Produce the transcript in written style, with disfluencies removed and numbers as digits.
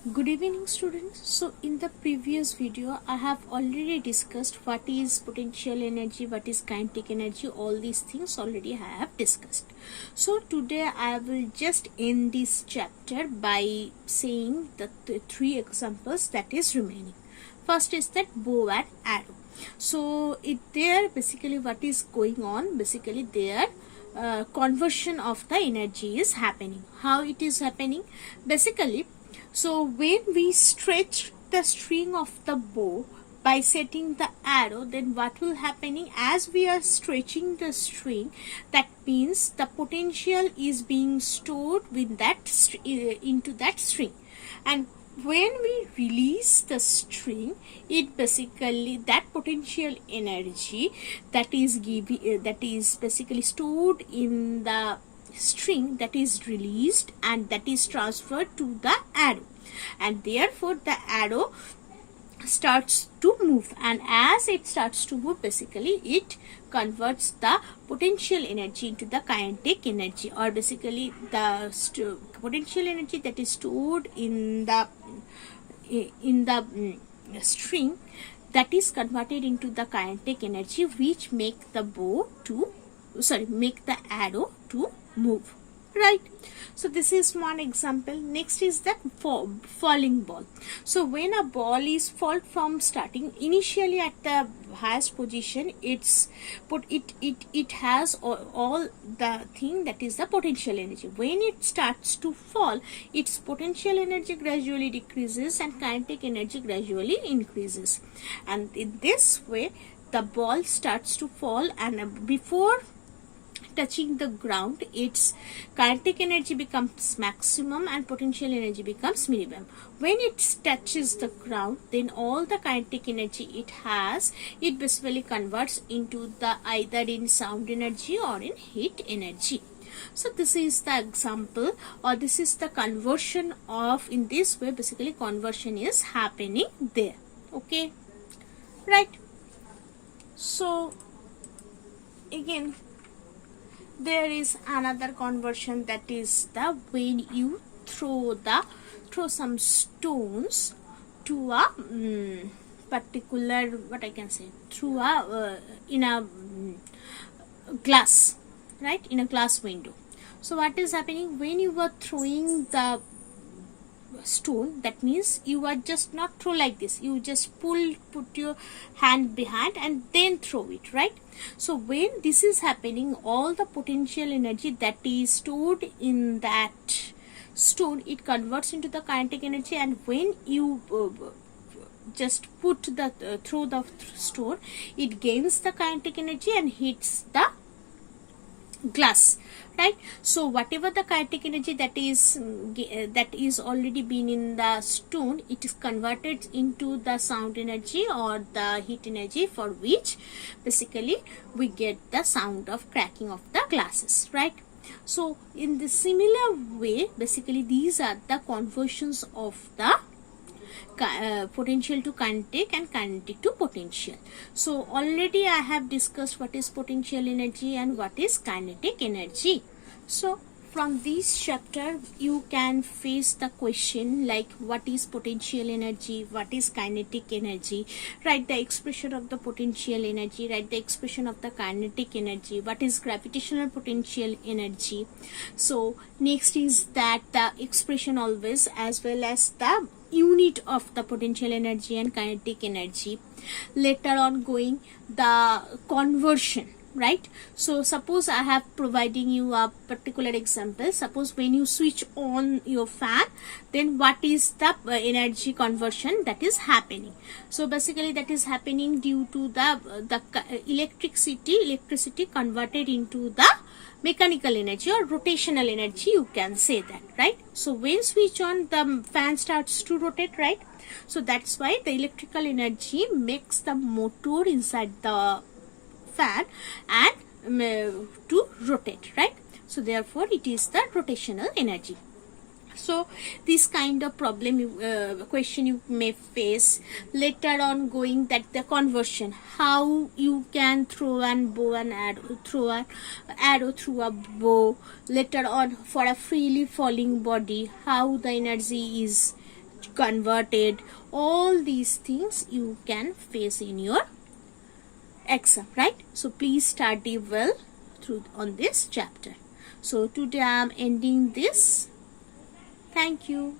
Good evening students. So in the previous video I have already discussed what is potential energy, what is kinetic energy, all these things already I have discussed. So today I will just end this chapter by saying the three examples that is remaining. First is that bow and arrow. So there basically what is going on, basically there conversion of the energy is happening. How it is happening? Basically, so when we stretch the string of the bow by setting the arrow, then what will happening as we are stretching the string, that means the potential is being stored with that into that string, and when we release the string, it basically that potential energy that is basically stored in the string, that is released and that is transferred to the arrow, and therefore the arrow starts to move, and as it starts to move, basically it converts the potential energy into the kinetic energy, or basically the potential energy that is stored in the string, that is converted into the kinetic energy, which make the arrow to move, right? So this is one example. Next is that falling ball. So when a ball is fall from starting initially at the highest position, it has all the thing that is the potential energy. When it starts to fall, its potential energy gradually decreases and kinetic energy gradually increases, and in this way the ball starts to fall, and before touching the ground, its kinetic energy becomes maximum and potential energy becomes minimum. When it touches the ground, then all the kinetic energy it has, it basically converts into the either in sound energy or in heat energy. So this is the example, or this is the conversion of, in this way basically conversion is happening there. Okay, right? So again, there is another conversion, that is the when you throw some stones to a particular, what I can say, through a in a glass, right, in a glass window. So what is happening when you are throwing the stone, that means you are just not throw like this, you just put your hand behind and then throw it, right? So when this is happening, all the potential energy that is stored in that stone, it converts into the kinetic energy, and when you just put the throw the stone, it gains the kinetic energy and hits the glass, right? So whatever the kinetic energy that is already been in the stone, it is converted into the sound energy or the heat energy, for which basically we get the sound of cracking of the glasses, right? So in the similar way, basically these are the conversions of the potential to kinetic and kinetic to potential. So already I have discussed what is potential energy and what is kinetic energy. So from this chapter you can face the question like, what is potential energy, what is kinetic energy, write the expression of the potential energy, write the expression of the kinetic energy, what is gravitational potential energy. So next is that the expression always, as well as the unit of the potential energy and kinetic energy. Later on going the conversion, right? So suppose I have providing you a particular example. Suppose when you switch on your fan, then what is the energy conversion that is happening? So basically that is happening due to the electricity converted into the mechanical energy or rotational energy, you can say that, right? So when switch on, the fan starts to rotate, right? So that's why the electrical energy makes the motor inside the fan and to rotate, right? So therefore it is the rotational energy. So this kind of problem question you may face later on going, that the conversion, how you can throw an arrow through a bow. Later on, for a freely falling body, how the energy is converted. All these things you can face in your exam, right? So please study well through on this chapter. So today I am ending this. Thank you.